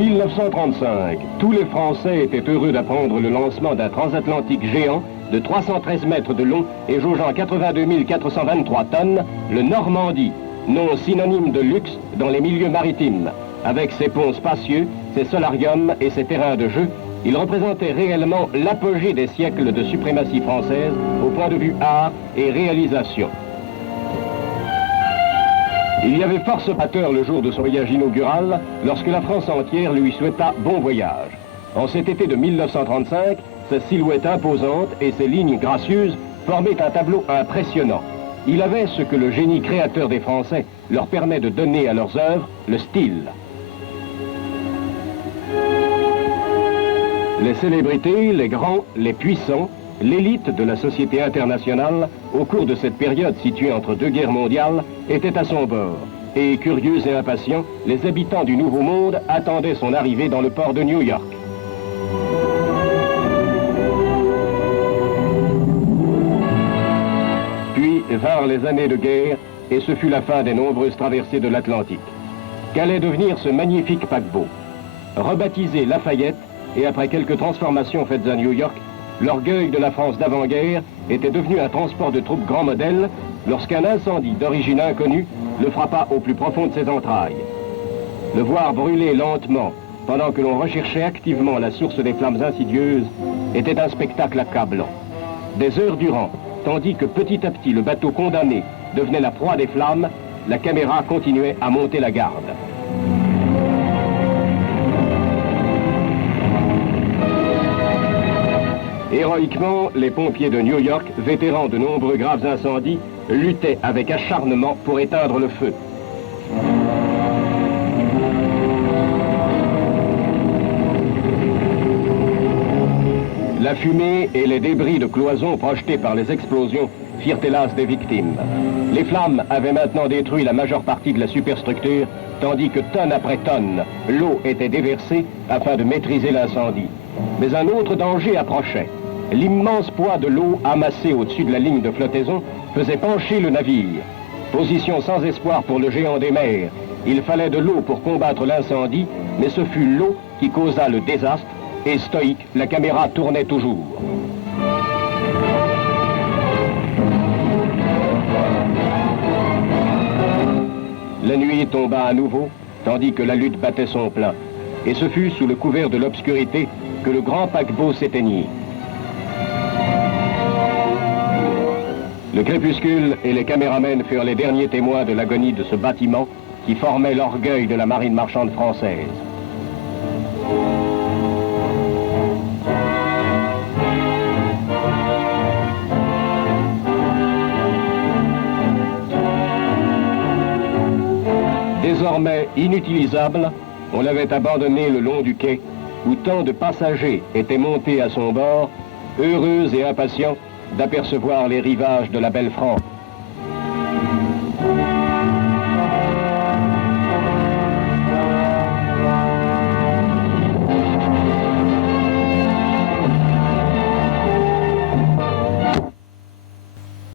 1935, tous les Français étaient heureux d'apprendre le lancement d'un transatlantique géant de 313 mètres de long et jaugeant 82 423 tonnes, le Normandie, nom synonyme de luxe dans les milieux maritimes. Avec ses ponts spacieux, ses solariums et ses terrains de jeu, il représentait réellement l'apogée des siècles de suprématie française au point de vue art et réalisation. Il y avait force batteur le jour de son voyage inaugural, lorsque la France entière lui souhaita bon voyage. En cet été de 1935, sa silhouette imposante et ses lignes gracieuses formaient un tableau impressionnant. Il avait ce que le génie créateur des Français leur permet de donner à leurs œuvres, le style. Les célébrités, les grands, les puissants, l'élite de la société internationale, au cours de cette période située entre deux guerres mondiales, étaient à son bord. Et curieux et impatients, les habitants du Nouveau Monde attendaient son arrivée dans le port de New York. Puis vinrent les années de guerre, et ce fut la fin des nombreuses traversées de l'Atlantique. Qu'allait devenir ce magnifique paquebot? Rebaptisé Lafayette, et après quelques transformations faites à New York, l'orgueil de la France d'avant-guerre était devenu un transport de troupes grand modèle lorsqu'un incendie d'origine inconnue le frappa au plus profond de ses entrailles. Le voir brûler lentement pendant que l'on recherchait activement la source des flammes insidieuses était un spectacle accablant. Des heures durant, tandis que petit à petit le bateau condamné devenait la proie des flammes, la caméra continuait à monter la garde. Héroïquement, les pompiers de New York, vétérans de nombreux graves incendies, luttaient avec acharnement pour éteindre le feu. La fumée et les débris de cloisons projetés par les explosions firent hélas des victimes. Les flammes avaient maintenant détruit la majeure partie de la superstructure, tandis que tonne après tonne, l'eau était déversée afin de maîtriser l'incendie. Mais un autre danger approchait. L'immense poids de l'eau amassée au-dessus de la ligne de flottaison faisait pencher le navire. Position sans espoir pour le géant des mers. Il fallait de l'eau pour combattre l'incendie, mais ce fut l'eau qui causa le désastre, et stoïque, la caméra tournait toujours. La nuit tomba à nouveau, tandis que la lutte battait son plein. Et ce fut sous le couvert de l'obscurité que le grand paquebot s'éteignit. Le crépuscule et les caméramens furent les derniers témoins de l'agonie de ce bâtiment qui formait l'orgueil de la marine marchande française. Désormais inutilisable, on l'avait abandonné le long du quai où tant de passagers étaient montés à son bord, heureux et impatients d'apercevoir les rivages de la belle France.